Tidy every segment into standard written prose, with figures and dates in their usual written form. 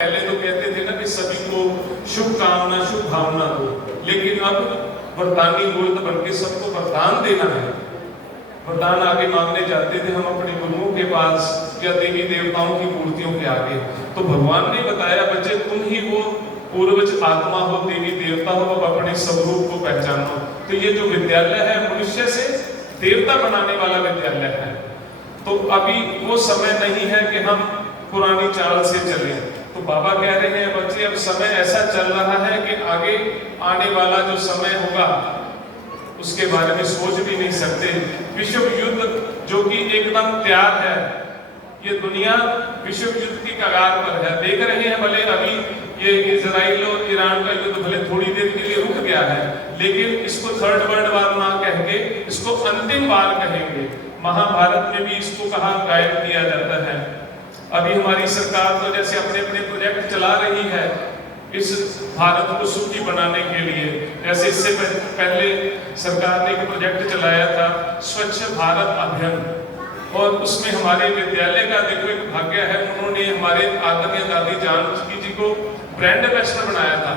पहले तो कहते थे ना कि सभी को शुभकामना शुभ भावना दो, लेकिन अब वरदानी गोल्ड बन के सबको वरदान देना है। वरदान आगे मांगने जाते थे हम अपने गुरुओं के पास या देवी देवताओं की मूर्तियों के आगे, तो भगवान ने बताया बच्चे तुम ही वो पूर्वज आत्मा हो, देवी देवता हो, अब अपने स्वरूप को पहचानो। तो ये जो विद्यालय है मनुष्य से देवता बनाने वाला विद्यालय है। तो अभी वो समय नहीं है कि हम पुरानी चाल से चले। तो बाबा कह रहे हैं बच्चे अब समय ऐसा चल रहा है कि आगे आने वाला जो समय होगा उसके बारे में सोच भी नहीं सकते। विश्व युद्ध जो कि एकदम तैयार है, ये दुनिया विश्व युद्ध की कगार पर है। देख रहे हैं भले अभी ये इजराइल और ईरान का युद्ध भले थोड़ी देर के लिए रुक गया है, लेकिन इसको थर्ड वर्ल्ड वार ना कह के इसको अंतिम वार कहेंगे। महाभारत में भी इसको कहा गायब किया जाता है। अभी हमारी सरकार तो जैसे अपने अपने प्रोजेक्ट चला रही है इस भारत को सुखी बनाने के लिए। जैसे इससे पहले सरकार ने एक प्रोजेक्ट चलाया था स्वच्छ भारत अभियान, और उसमें हमारे विद्यालय का देखो एक भाग्य है, उन्होंने हमारे आदरणीय दादी जानकी जी को ब्रांड एम्बेसडर बनाया था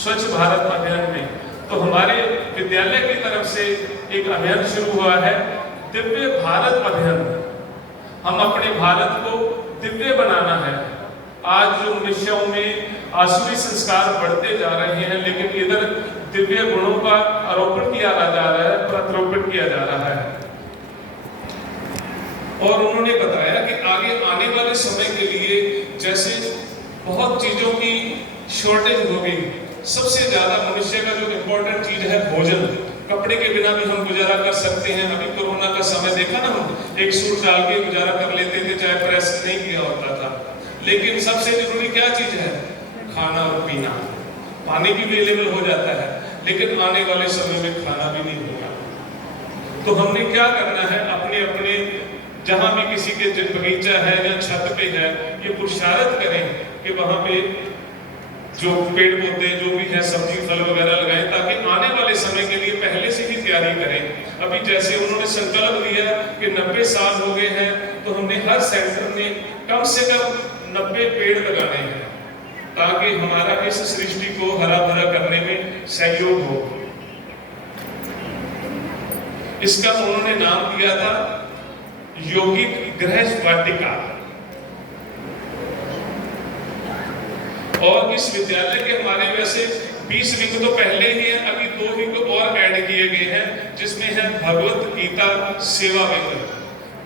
स्वच्छ भारत अभियान में। तो हमारे विद्यालय की तरफ से एक अभियान शुरू हुआ है दिव्य भारत अभियान। हम अपने भारत को दिव्य बनाना है। आज जो मनुष्यों में आसुरी संस्कार बढ़ते जा रहे हैं, लेकिन इधर दिव्य गुणों का आरोपण किया जा रहा है, प्रत्यारोपण किया जा रहा है। और उन्होंने बताया कि आगे आने वाले समय के लिए जैसे बहुत चीजों की शॉर्टेज होगी, सबसे ज्यादा मनुष्य का जो इम्पोर्टेंट चीज है भोजन। कपड़े के बिना भी हम गुजारा कर सकते हैं। अभी कोरोना का समय देखा ना, हम एक सूट डाल के गुजारा कर लेते थे, चाहे प्रेस नहीं किया होता था। लेकिन सबसे जरूरी क्या चीज है? खाना और पीना। पानी भी अवेलेबल हो जाता है, लेकिन आने वाले समय में खाना भी नहीं होगा। तो हमने क्या करना है, अपने अपने जहां भी किसी के बगीचा है या छत पे है, ये पुरुषार्थ करें कि वहां पे जो पेड़ पौधे जो भी है सब्जी फल वगैरह लगाएं, ताकि आने वाले समय के लिए पहले से ही तैयारी करें। अभी जैसे उन्होंने संकल्प लिया कि 90 साल हो गए हैं, तो हमने हर सेंटर में कम से कम 90 पेड़ लगाने हैं, ताकि हमारा इस सृष्टि को हरा भरा करने में सहयोग हो। इसका उन्होंने नाम दिया था यौगिक गृह वाटिका। और इस विद्यालय के हमारे वैसे 20 विंग तो पहले ही है, अभी 2 विंग और ऐड किए गए हैं, जिसमें है भगवत गीता सेवा विंग।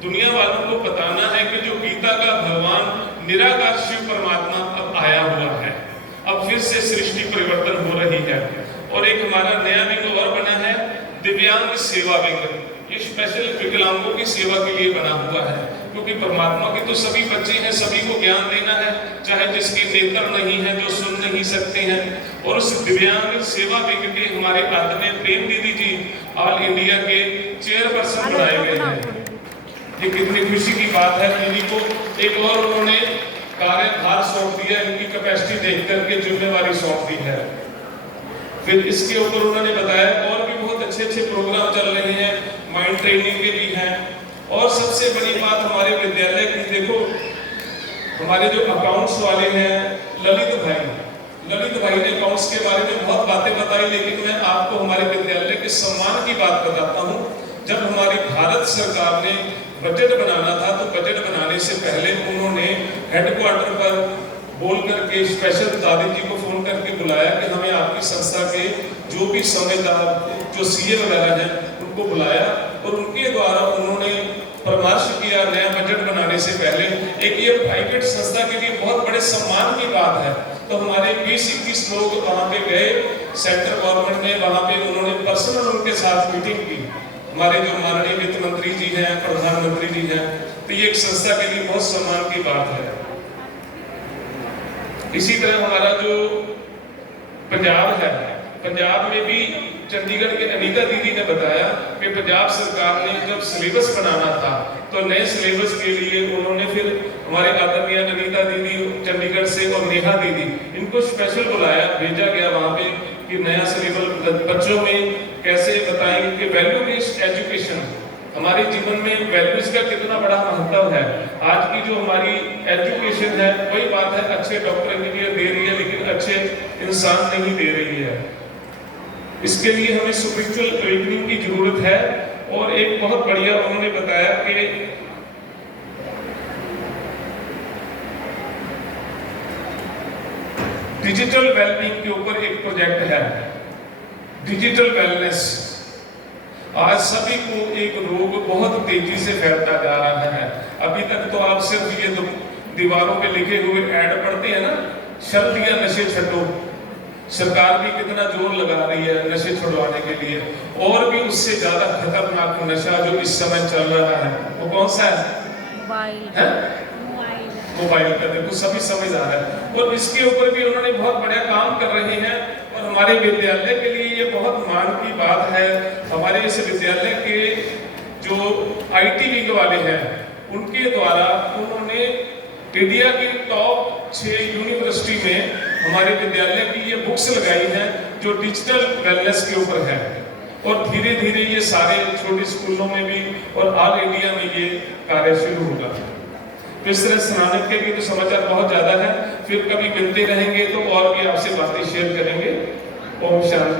दुनिया वालों को बताना है कि जो गीता का भगवान निराकार शिव परमात्मा अब आया हुआ है, अब फिर से सृष्टि परिवर्तन हो रही है। और एक हमारा नया विंग और बना है दिव्यांग सेवा विंग। ये स्पेशल विकलांगों की सेवा के लिए बना हुआ है, क्योंकि परमात्मा के तो सभी बच्चे हैं, सभी को ज्ञान देना है, चाहे जिसके नेत्र नहीं है, जो सुन नहीं सकते हैं। और उस दिव्यांग सेवा विंग के हमारे आदरणीय प्रेम दीदी जी ऑल इंडिया के चेयरपर्सन बनाए गए हैं। ये कितनी खुशी की बात है। दीदी को एक और उन्होंने कार्यभार सौंप दिया, इनकी कैपेसिटी देख करके जिम्मेवारी सौंप दी है। फिर इसके ऊपर उन्होंने बताया और भी बहुत अच्छे अच्छे प्रोग्राम चल रहे हैं, माइंड ट्रेनिंग के भी हैं। और सबसे बड़ी बात हमारे विद्यालय की देखो, हमारे जो अकाउंट्स वाले हैं ललित भाई ने अकाउंट्स के बारे में बहुत बातें बताई, लेकिन मैं आपको हमारे विद्यालय के सम्मान की बात बताता हूँ। जब हमारी भारत सरकार ने बजट बनाना था, तो बजट बनाने से पहले उन्होंने हेडक्वार्टर पर बोल करके स्पेशल दादी जी को फोन करके बुलाया कि हमें आपकी संस्था के जो भी समझदार जो सीए वगैरह हैं उनको बुलाया, और उनके द्वारा उन्होंने परामर्श किया नया बजट बनाने से पहले। एक ये प्राइवेट संस्था के लिए बहुत बड़े सम्मान की बात है। तो हमारे 20-21 लोग वहाँ पे गए सेंट्रल गवर्नमेंट में, वहाँ पे उन्होंने पर्सनल उनके साथ मीटिंग की। हमारे जो माननीय वित्त मंत्री जी हैं, प्रधानमंत्री जी हैं, तो ये एक संस्था के लिए बहुत सम्मान की बात है। इसी तरह हमारा जो पंजाब है, पंजाब में भी चंडीगढ़ के अनीता दीदी ने बताया कि पंजाब सरकार ने जब सिलेबस बनाना था, तो नए सिलेबस के लिए उन्होंने फिर हमारे आदरणीय अनीता दीदी चंडीगढ़ से और नेहा दीदी, इनको स्पेशल बुलाया, भेजा गया वहाँ पे कि नया सिलेबस बच्चों में कैसे बताएंगे कि वैल्यू बेस्ड एजुकेशन हमारे जीवन में वैल्यूज का कितना बड़ा महत्व है। आज की जो हमारी एजुकेशन है, वही बात है, अच्छे डॉक्टर इंजीनियर दे रही है लेकिन अच्छे इंसान नहीं दे रही है। इसके लिए हमें स्पिरिचुअल अवेकनिंग की जरूरत है। और एक बहुत बढ़िया उन्होंने बताया कि डिजिटल वेलबींग के ऊपर एक प्रोजेक्ट है, डिजिटल वेलनेस। आज सभी को एक रोग बहुत तेजी से फैलता जा रहा है। अभी तक तो आप सिर्फ ये दीवारों पे लिखे हुए ऐड पढ़ते हैं ना, शब्द या नशे छड्डो। सरकार भी कितना जोर लगा रही है नशे छुड़वाने के लिए। और भी उससे ज्यादा खतरनाक नशा जो इस समय चल रहा है वो कौन सा है? मोबाइल का। देखो सभी समझदार है और इसके ऊपर भी उन्होंने बहुत बड़ा काम कर रहे हैं। और हमारे विद्यालय के लिए ये बहुत मान की बात है। हमारे इस विद्यालय के जो IT विंग वाले हैं उनके द्वारा उन्होंने इंडिया की टॉप 6 यूनिवर्सिटी में हमारे विद्यालय की ये बुक्स लगाई हैं जो डिजिटल वेलनेस के ऊपर है। और धीरे धीरे ये सारे छोटे स्कूलों में भी और ऑल इंडिया में ये कार्य शुरू होगा। तो इस तरह स्नातक के भी तो समाचार बहुत ज्यादा है। फिर कभी मिलते रहेंगे तो और भी आपसे बातें शेयर करेंगे। ओम शांति।